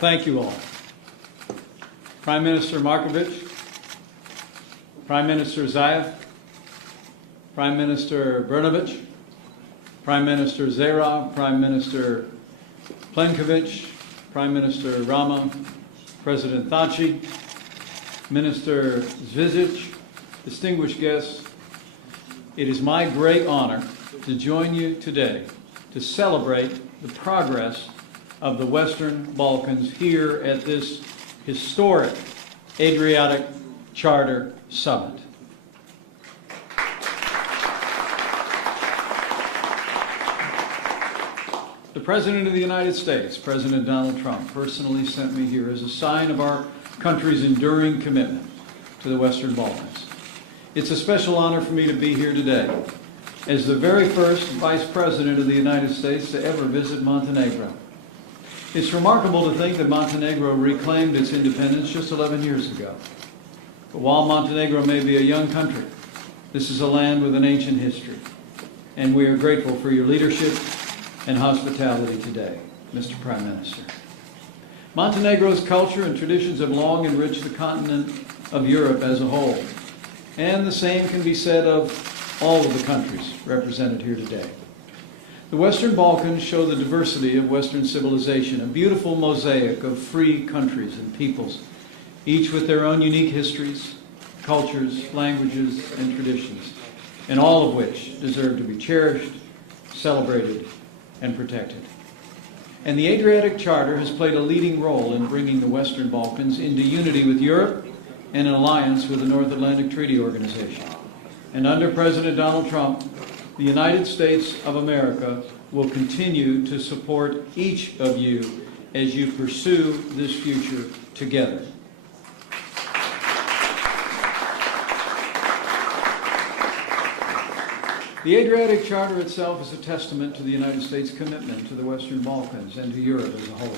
Well, thank you all. Prime Minister Markovic, Prime Minister Zaev, Prime Minister Brnovich, Prime Minister Zera, Prime Minister Plenković, Prime Minister Rama, President Thaci, Minister Zvizic, distinguished guests, it is my great honor to join you today to celebrate the progress of the Western Balkans here at this historic Adriatic Charter Summit. The President of the United States, President Donald Trump, personally sent me here as a sign of our country's enduring commitment to the Western Balkans. It's a special honor for me to be here today as the very first Vice President of the United States to ever visit Montenegro. It's remarkable to think that Montenegro reclaimed its independence just 11 years ago. But while Montenegro may be a young country, this is a land with an ancient history, and we are grateful for your leadership and hospitality today, Mr. Prime Minister. Montenegro's culture and traditions have long enriched the continent of Europe as a whole, and the same can be said of all of the countries represented here today. The Western Balkans show the diversity of Western civilization, a beautiful mosaic of free countries and peoples, each with their own unique histories, cultures, languages, and traditions, and all of which deserve to be cherished, celebrated, and protected. And the Adriatic Charter has played a leading role in bringing the Western Balkans into unity with Europe and an alliance with the North Atlantic Treaty Organization. And under President Donald Trump, the United States of America will continue to support each of you as you pursue this future together. The Adriatic Charter itself is a testament to the United States' commitment to the Western Balkans and to Europe as a whole.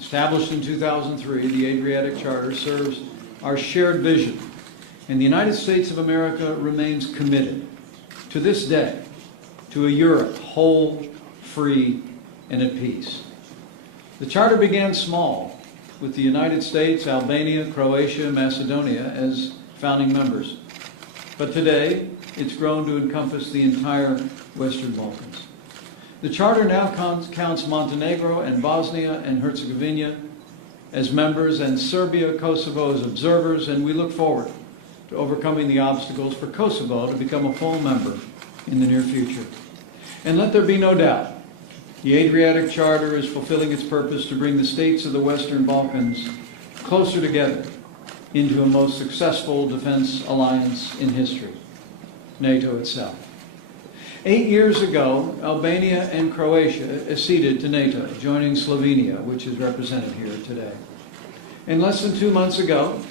Established in 2003, the Adriatic Charter serves our shared vision, and the United States of America remains committed to this day to a Europe whole, free, and at peace. The Charter began small, with the United States, Albania, Croatia, Macedonia as founding members. But today, it's grown to encompass the entire Western Balkans. The Charter now counts Montenegro and Bosnia and Herzegovina as members and Serbia, Kosovo as observers, and we look forward to overcoming the obstacles for Kosovo to become a full member in the near future. And let there be no doubt, the Adriatic Charter is fulfilling its purpose to bring the states of the Western Balkans closer together into a most successful defense alliance in history, NATO itself. 8 years ago, Albania and Croatia acceded to NATO, joining Slovenia, which is represented here today. And less than 2 months ago,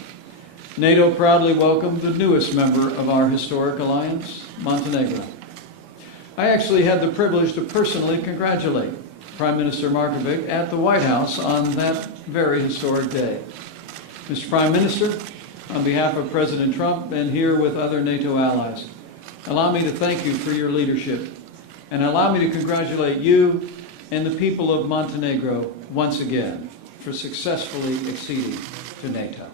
NATO proudly welcomed the newest member of our historic alliance, Montenegro. I actually had the privilege to personally congratulate Prime Minister Markovic at the White House on that very historic day. Mr. Prime Minister, on behalf of President Trump and here with other NATO allies, allow me to thank you for your leadership, and allow me to congratulate you and the people of Montenegro once again for successfully acceding to NATO.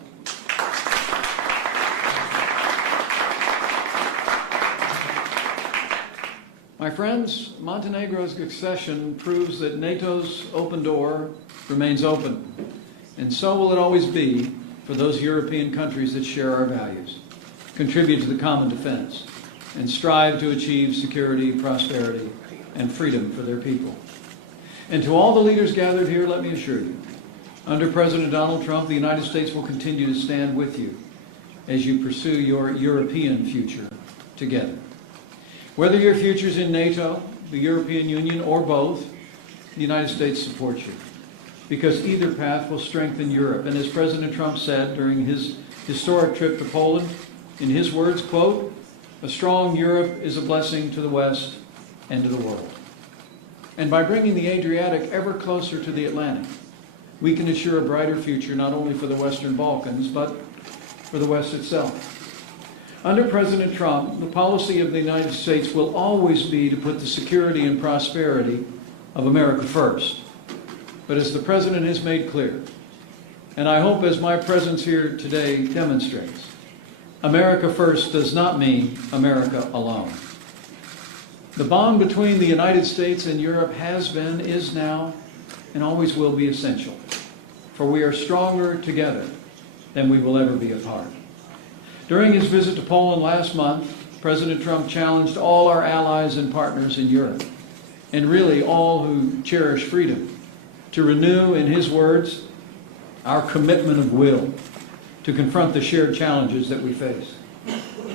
My friends, Montenegro's accession proves that NATO's open door remains open, and so will it always be for those European countries that share our values, contribute to the common defense, and strive to achieve security, prosperity, and freedom for their people. And to all the leaders gathered here, let me assure you, under President Donald Trump, the United States will continue to stand with you as you pursue your European future together. Whether your future is in NATO, the European Union, or both, the United States supports you, because either path will strengthen Europe. And as President Trump said during his historic trip to Poland, in his words, quote, "A strong Europe is a blessing to the West and to the world." And by bringing the Adriatic ever closer to the Atlantic, we can ensure a brighter future not only for the Western Balkans, but for the West itself. Under President Trump, the policy of the United States will always be to put the security and prosperity of America first. But as the President has made clear, and I hope as my presence here today demonstrates, America first does not mean America alone. The bond between the United States and Europe has been, is now, and always will be essential, for we are stronger together than we will ever be apart. During his visit to Poland last month, President Trump challenged all our allies and partners in Europe, and really all who cherish freedom, to renew, in his words, our commitment of will to confront the shared challenges that we face.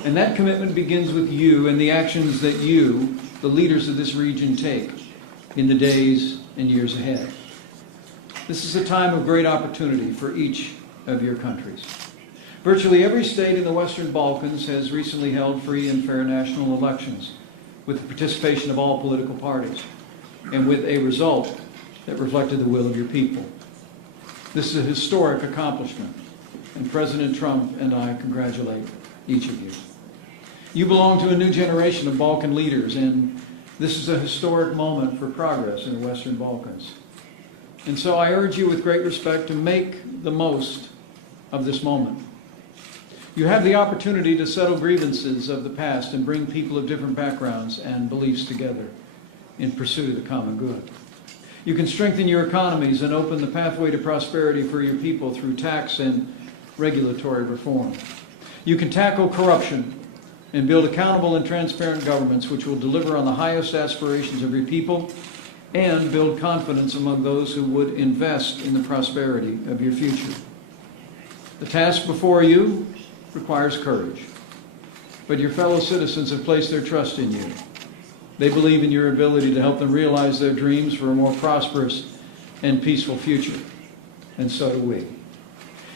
And that commitment begins with you and the actions that you, the leaders of this region, take in the days and years ahead. This is a time of great opportunity for each of your countries. Virtually every state in the Western Balkans has recently held free and fair national elections with the participation of all political parties and with a result that reflected the will of your people. This is a historic accomplishment, and President Trump and I congratulate each of you. You belong to a new generation of Balkan leaders, and this is a historic moment for progress in the Western Balkans. And so I urge you with great respect to make the most of this moment. You have the opportunity to settle grievances of the past and bring people of different backgrounds and beliefs together in pursuit of the common good. You can strengthen your economies and open the pathway to prosperity for your people through tax and regulatory reform. You can tackle corruption and build accountable and transparent governments which will deliver on the highest aspirations of your people and build confidence among those who would invest in the prosperity of your future. The task before you requires courage, but your fellow citizens have placed their trust in you. They believe in your ability to help them realize their dreams for a more prosperous and peaceful future, and so do we.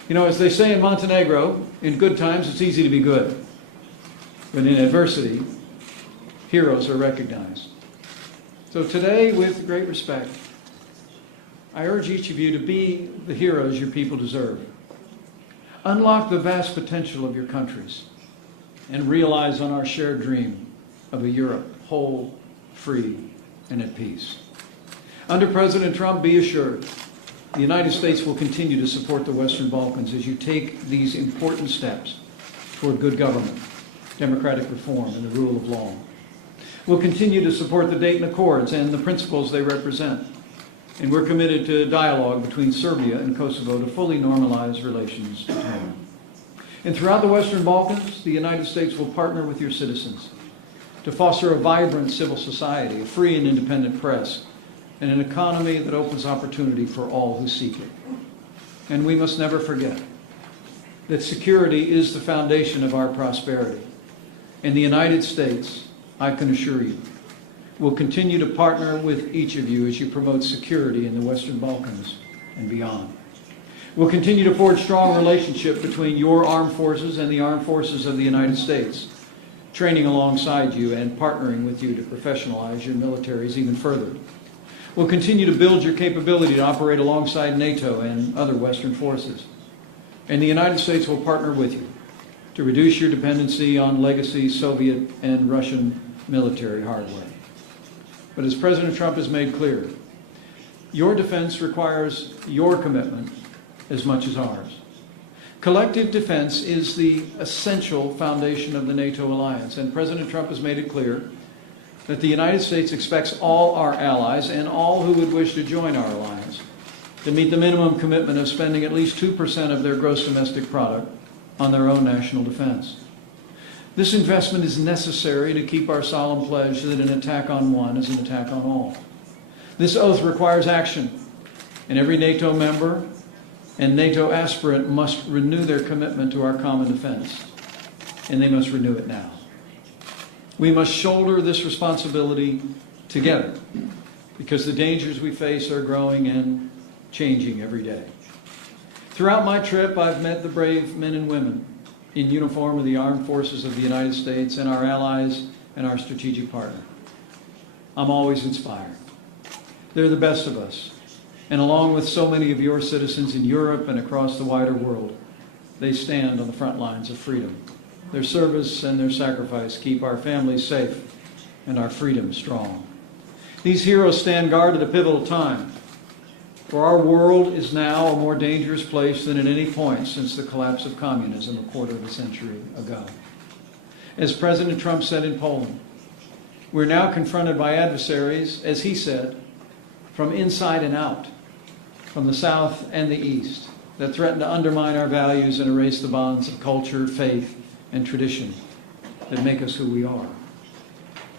You know, as they say in Montenegro, in good times it's easy to be good, but in adversity, heroes are recognized. So today, with great respect, I urge each of you to be the heroes your people deserve. Unlock the vast potential of your countries and realize on our shared dream of a Europe whole, free, and at peace. Under President Trump, be assured, the United States will continue to support the Western Balkans as you take these important steps toward good government, democratic reform, and the rule of law. We'll continue to support the Dayton Accords and the principles they represent. And we're committed to dialogue between Serbia and Kosovo to fully normalize relations between them. And throughout the Western Balkans, the United States will partner with your citizens to foster a vibrant civil society, a free and independent press, and an economy that opens opportunity for all who seek it. And we must never forget that security is the foundation of our prosperity. In the United States, I can assure you, will continue to partner with each of you as you promote security in the Western Balkans and beyond. We'll continue to forge strong relationship between your armed forces and the armed forces of the United States, training alongside you and partnering with you to professionalize your militaries even further. We'll continue to build your capability to operate alongside NATO and other Western forces. And the United States will partner with you to reduce your dependency on legacy Soviet and Russian military hardware. But as President Trump has made clear, your defense requires your commitment as much as ours. Collective defense is the essential foundation of the NATO alliance, and President Trump has made it clear that the United States expects all our allies and all who would wish to join our alliance to meet the minimum commitment of spending at least 2% of their gross domestic product on their own national defense. This investment is necessary to keep our solemn pledge that an attack on one is an attack on all. This oath requires action, and every NATO member and NATO aspirant must renew their commitment to our common defense, and they must renew it now. We must shoulder this responsibility together because the dangers we face are growing and changing every day. Throughout my trip, I've met the brave men and women in uniform of the armed forces of the United States and our allies and our strategic partner. I'm always inspired. They're the best of us. And along with so many of your citizens in Europe and across the wider world, they stand on the front lines of freedom. Their service and their sacrifice keep our families safe and our freedom strong. These heroes stand guard at a pivotal time For our world is now a more dangerous place than at any point since the collapse of communism a quarter of a century ago. As President Trump said in Poland, we're now confronted by adversaries, as he said, from inside and out, from the South and the East, that threaten to undermine our values and erase the bonds of culture, faith, and tradition that make us who we are.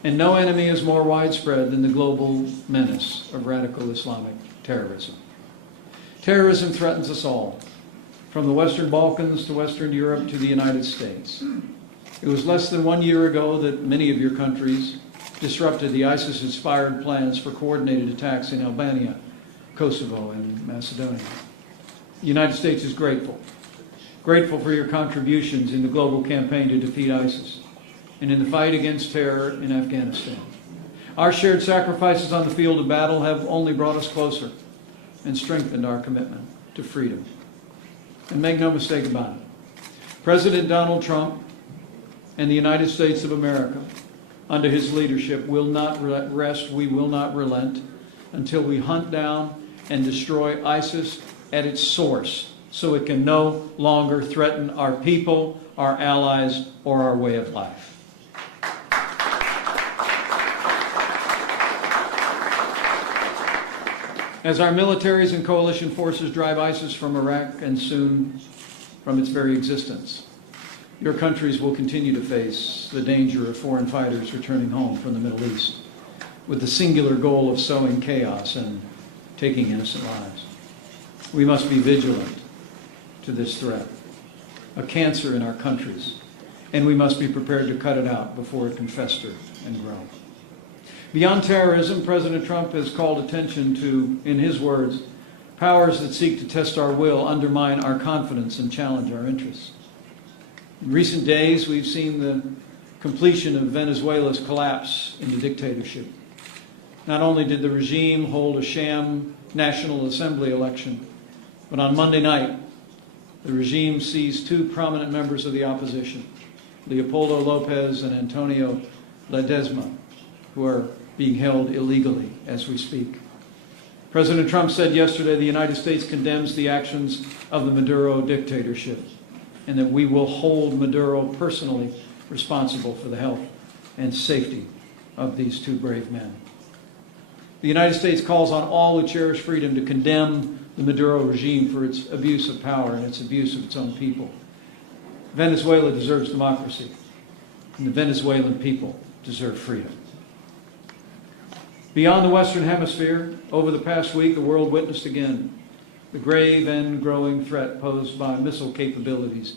And no enemy is more widespread than the global menace of radical Islamic terrorism. Terrorism threatens us all, from the Western Balkans to Western Europe to the United States. It was less than 1 year ago that many of your countries disrupted the ISIS-inspired plans for coordinated attacks in Albania, Kosovo, and Macedonia. The United States is grateful for your contributions in the global campaign to defeat ISIS and in the fight against terror in Afghanistan. Our shared sacrifices on the field of battle have only brought us closer and strengthened our commitment to freedom. And make no mistake about it, President Donald Trump and the United States of America, under his leadership, will not rest, we will not relent until we hunt down and destroy ISIS at its source, so it can no longer threaten our people, our allies, or our way of life. As our militaries and coalition forces drive ISIS from Iraq and soon from its very existence, your countries will continue to face the danger of foreign fighters returning home from the Middle East with the singular goal of sowing chaos and taking innocent lives. We must be vigilant to this threat, a cancer in our countries, and we must be prepared to cut it out before it can fester and grow. Beyond terrorism, President Trump has called attention to, in his words, powers that seek to test our will, undermine our confidence, and challenge our interests. In recent days, we've seen the completion of Venezuela's collapse into dictatorship. Not only did the regime hold a sham National Assembly election, but on Monday night, the regime seized two prominent members of the opposition, Leopoldo Lopez and Antonio Ledesma, who are being held illegally as we speak. President Trump said yesterday the United States condemns the actions of the Maduro dictatorship and that we will hold Maduro personally responsible for the health and safety of these two brave men. The United States calls on all who cherish freedom to condemn the Maduro regime for its abuse of power and its abuse of its own people. Venezuela deserves democracy, and the Venezuelan people deserve freedom. Beyond the Western Hemisphere, over the past week, the world witnessed again the grave and growing threat posed by missile capabilities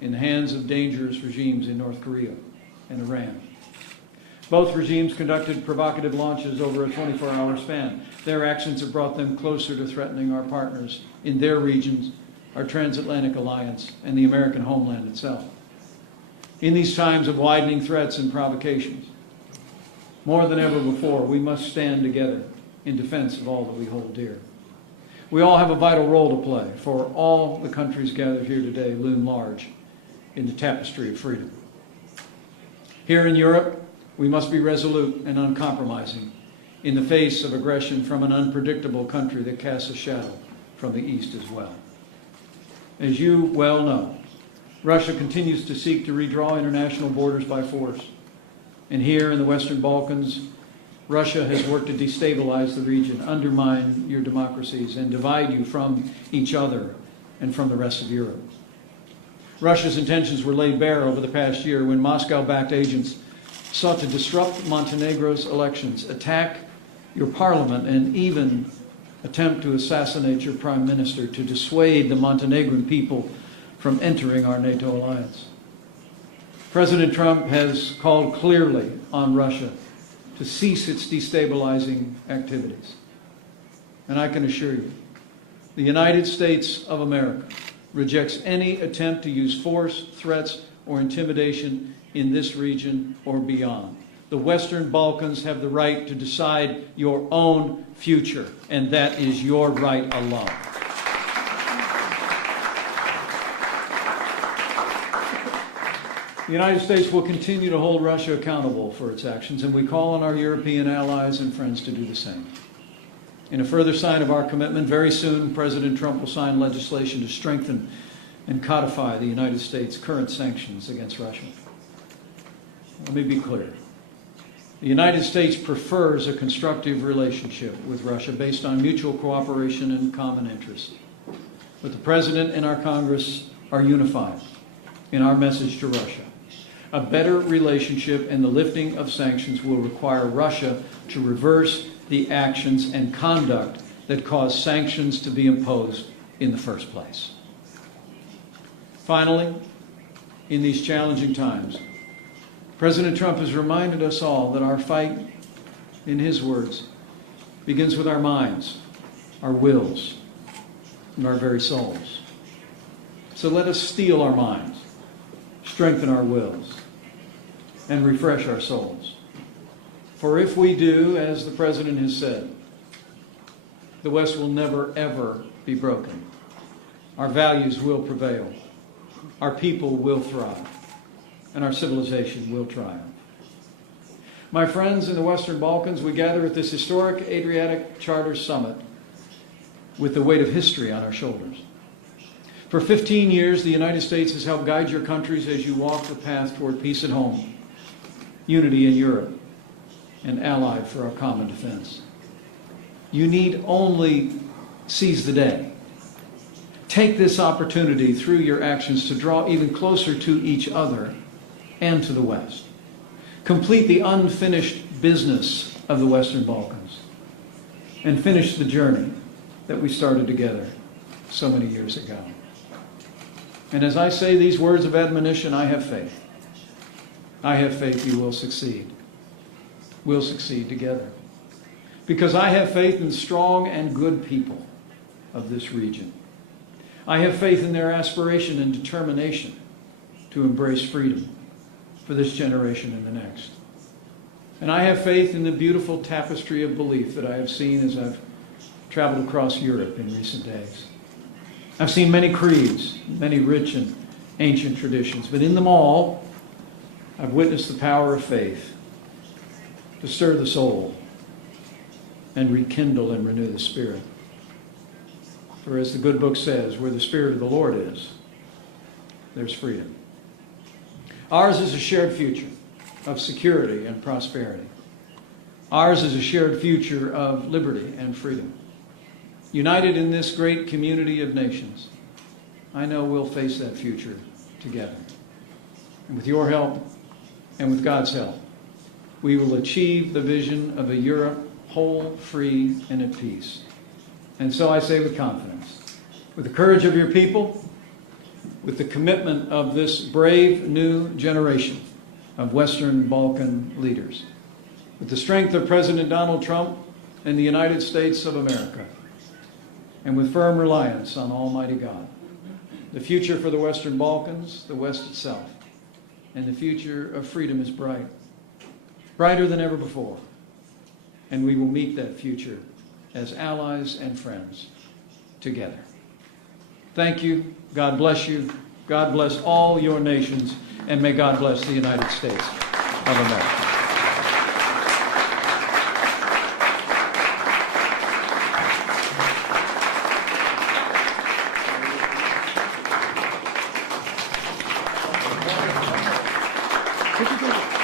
in the hands of dangerous regimes in North Korea and Iran. Both regimes conducted provocative launches over a 24-hour span. Their actions have brought them closer to threatening our partners in their regions, our transatlantic alliance, and the American homeland itself. In these times of widening threats and provocations, more than ever before, we must stand together in defense of all that we hold dear. We all have a vital role to play, for all the countries gathered here today loom large in the tapestry of freedom. Here in Europe, we must be resolute and uncompromising in the face of aggression from an unpredictable country that casts a shadow from the East as well. As you well know, Russia continues to seek to redraw international borders by force. And here in the Western Balkans, Russia has worked to destabilize the region, undermine your democracies, and divide you from each other and from the rest of Europe. Russia's intentions were laid bare over the past year when Moscow-backed agents sought to disrupt Montenegro's elections, attack your parliament, and even attempt to assassinate your prime minister to dissuade the Montenegrin people from entering our NATO alliance. President Trump has called clearly on Russia to cease its destabilizing activities. And I can assure you, the United States of America rejects any attempt to use force, threats, or intimidation in this region or beyond. The Western Balkans have the right to decide your own future, and that is your right alone. The United States will continue to hold Russia accountable for its actions, and we call on our European allies and friends to do the same. In a further sign of our commitment, very soon President Trump will sign legislation to strengthen and codify the United States' current sanctions against Russia. Let me be clear. The United States prefers a constructive relationship with Russia based on mutual cooperation and common interests. But the President and our Congress are unified in our message to Russia. A better relationship and the lifting of sanctions will require Russia to reverse the actions and conduct that caused sanctions to be imposed in the first place. Finally, in these challenging times, President Trump has reminded us all that our fight, in his words, begins with our minds, our wills, and our very souls. So let us steel our minds, strengthen our wills, and refresh our souls. For if we do, as the President has said, the West will never, ever be broken. Our values will prevail. Our people will thrive. And our civilization will triumph. My friends in the Western Balkans, we gather at this historic Adriatic Charter Summit with the weight of history on our shoulders. For 15 years, the United States has helped guide your countries as you walk the path toward peace at home, unity in Europe, and allied for our common defense. You need only seize the day. Take this opportunity through your actions to draw even closer to each other and to the West. Complete the unfinished business of the Western Balkans and finish the journey that we started together so many years ago. And as I say these words of admonition, I have faith. I have faith you will succeed. We'll succeed together. Because I have faith in strong and good people of this region. I have faith in their aspiration and determination to embrace freedom for this generation and the next. And I have faith in the beautiful tapestry of belief that I have seen as I've traveled across Europe in recent days. I've seen many creeds, many rich and ancient traditions, but in them all, I've witnessed the power of faith to stir the soul and rekindle and renew the spirit. For as the good book says, where the Spirit of the Lord is, there's freedom. Ours is a shared future of security and prosperity. Ours is a shared future of liberty and freedom. United in this great community of nations, I know we'll face that future together. And with your help and with God's help, we will achieve the vision of a Europe whole, free, and at peace. And so I say with confidence, with the courage of your people, with the commitment of this brave new generation of Western Balkan leaders, with the strength of President Donald Trump and the United States of America, and with firm reliance on Almighty God, the future for the Western Balkans, the West itself, and the future of freedom is bright, brighter than ever before. And we will meet that future as allies and friends together. Thank you. God bless you. God bless all your nations. And may God bless the United States of America. Thank you.